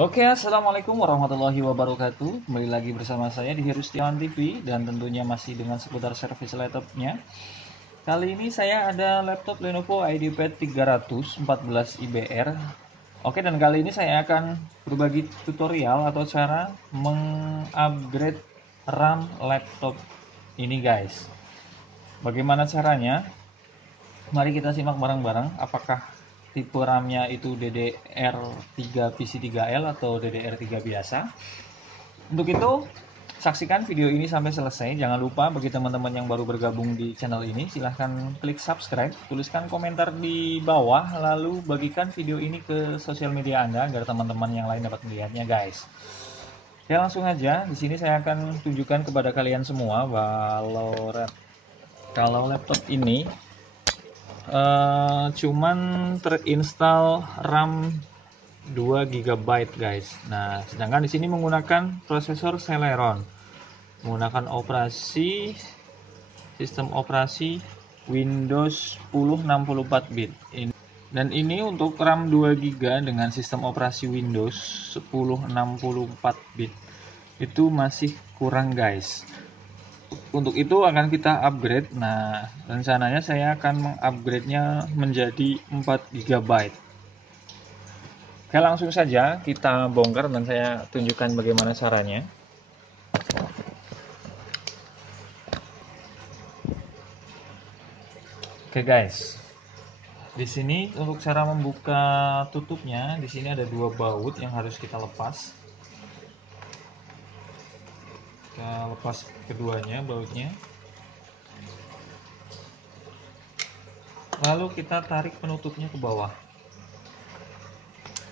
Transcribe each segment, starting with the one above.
Oke, assalamualaikum warahmatullahi wabarakatuh. Kembali lagi bersama saya di Heru Setiawan TV dan tentunya masih dengan seputar servis laptopnya. Kali ini saya ada laptop Lenovo IdeaPad 314 IBR. Oke, dan kali ini saya akan berbagi tutorial atau cara mengupgrade RAM laptop ini, guys. Bagaimana caranya? Mari kita simak bareng-bareng apakah tipe RAM-nya itu DDR3 PC3L atau DDR3 biasa. Untuk itu, saksikan video ini sampai selesai. Jangan lupa bagi teman-teman yang baru bergabung di channel ini, silahkan klik subscribe, tuliskan komentar di bawah, lalu bagikan video ini ke sosial media Anda agar teman-teman yang lain dapat melihatnya, guys. Oke, langsung aja. Di sini saya akan tunjukkan kepada kalian semua kalau laptop ini cuman terinstall RAM 2 GB, guys. Nah, sedangkan di sini menggunakan prosesor Celeron, menggunakan sistem operasi Windows 10 64 bit. Dan ini untuk RAM 2 GB dengan sistem operasi Windows 10 64 bit. Itu masih kurang, guys. Untuk itu akan kita upgrade. Nah, rencananya saya akan mengupgrade-nya menjadi 4 GB. Oke, langsung saja kita bongkar dan saya tunjukkan bagaimana caranya. Oke, guys. Di sini untuk cara membuka tutupnya, di sini ada dua baut yang harus kita lepas. Kita lepas keduanya bautnya. Lalu kita tarik penutupnya ke bawah.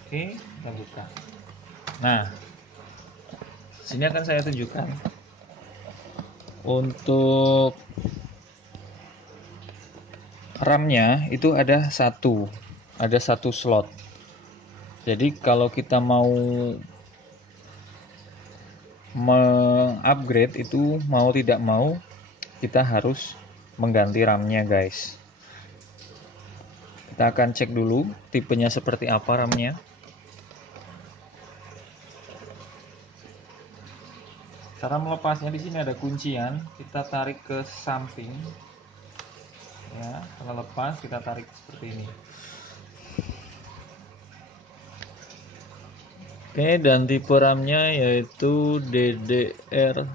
Oke, kita buka. Nah, sini akan saya tunjukkan untuk RAM-nya itu ada satu slot. Jadi kalau kita mau mengupgrade itu mau tidak mau kita harus mengganti RAM-nya, guys. Kita akan cek dulu tipenya seperti apa RAM-nya. Cara melepasnya di sini ada kuncian, kita tarik ke samping. Ya, kalau lepas kita tarik seperti ini. Oke, dan tipe RAM-nya yaitu DDR3.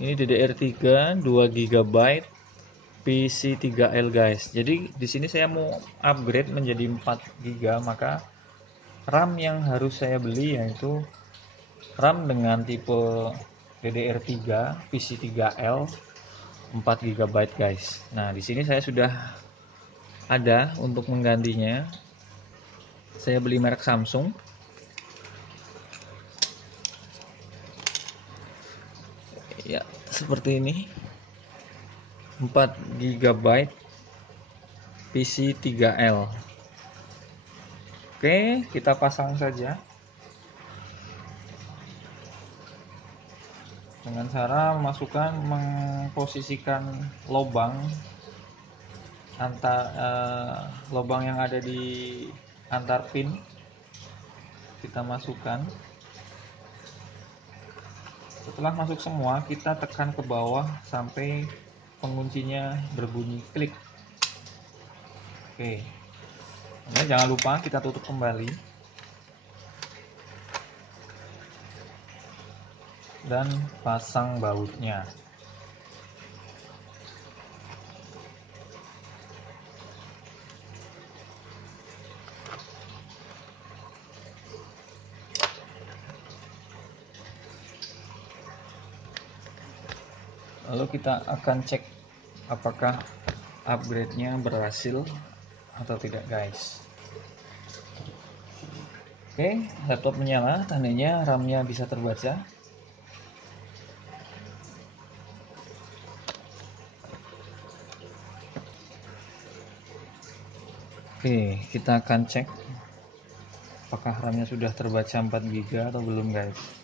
Ini DDR3 2 GB PC3L, guys. Jadi di sini saya mau upgrade menjadi 4 GB, maka RAM yang harus saya beli yaitu RAM dengan tipe DDR3 PC3L 4 GB, guys. Nah, di sini saya sudah ada untuk menggantinya. Saya beli merek Samsung. Ya, seperti ini. 4 GB PC3L. Oke, kita pasang saja dengan cara memposisikan lubang lubang yang ada di antar pin. Kita masukkan. Setelah masuk semua, kita tekan ke bawah sampai penguncinya berbunyi klik. Oke. Nah, jangan lupa kita tutup kembali. Dan pasang bautnya. Lalu kita akan cek apakah upgrade-nya berhasil atau tidak, guys. Oke, laptop menyala, tandanya RAM-nya bisa terbaca. Oke, kita akan cek apakah RAM-nya sudah terbaca 4 GB atau belum, guys.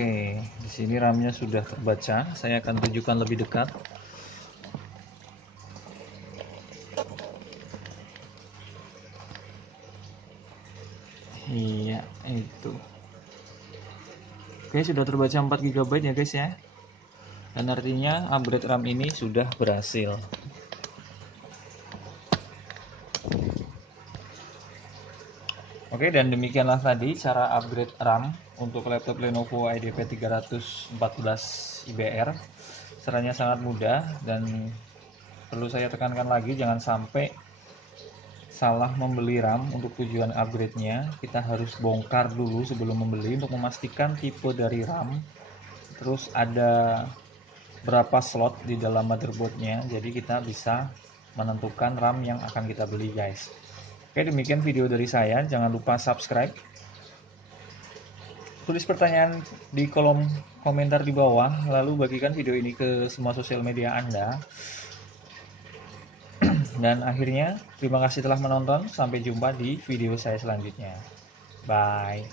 Oke, di sini RAM-nya sudah terbaca. Saya akan tunjukkan lebih dekat. Iya, itu. Oke, sudah terbaca 4 GB ya guys ya. Dan artinya upgrade RAM ini sudah berhasil. Oke, dan demikianlah tadi cara upgrade RAM untuk laptop Lenovo IdeaPad 314 IBR. Caranya sangat mudah dan perlu saya tekankan lagi, jangan sampai salah membeli RAM untuk tujuan upgrade-nya. Kita harus bongkar dulu sebelum membeli untuk memastikan tipe dari RAM. Terus ada berapa slot di dalam motherboard-nya, jadi kita bisa menentukan RAM yang akan kita beli guys. Oke, demikian video dari saya. Jangan lupa subscribe. Tulis pertanyaan di kolom komentar di bawah, lalu bagikan video ini ke semua sosial media Anda. Dan akhirnya, terima kasih telah menonton. Sampai jumpa di video saya selanjutnya. Bye.